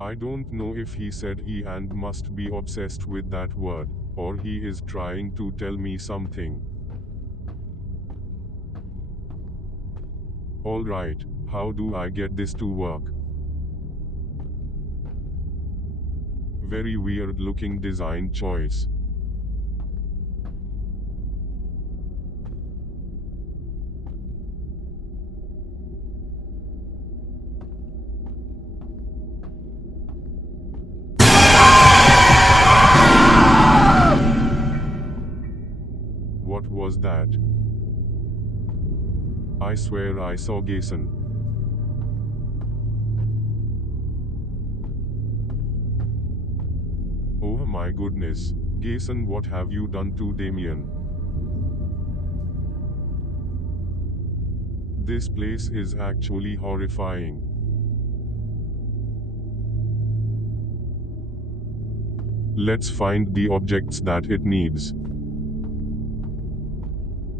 I don't know if he said he and must be obsessed with that word, or he is trying to tell me something. Alright, how do I get this to work? Very weird looking design choice. What was that? I swear I saw Gayson. Oh my goodness, Gayson, what have you done to Damien? This place is actually horrifying. Let's find the objects that it needs.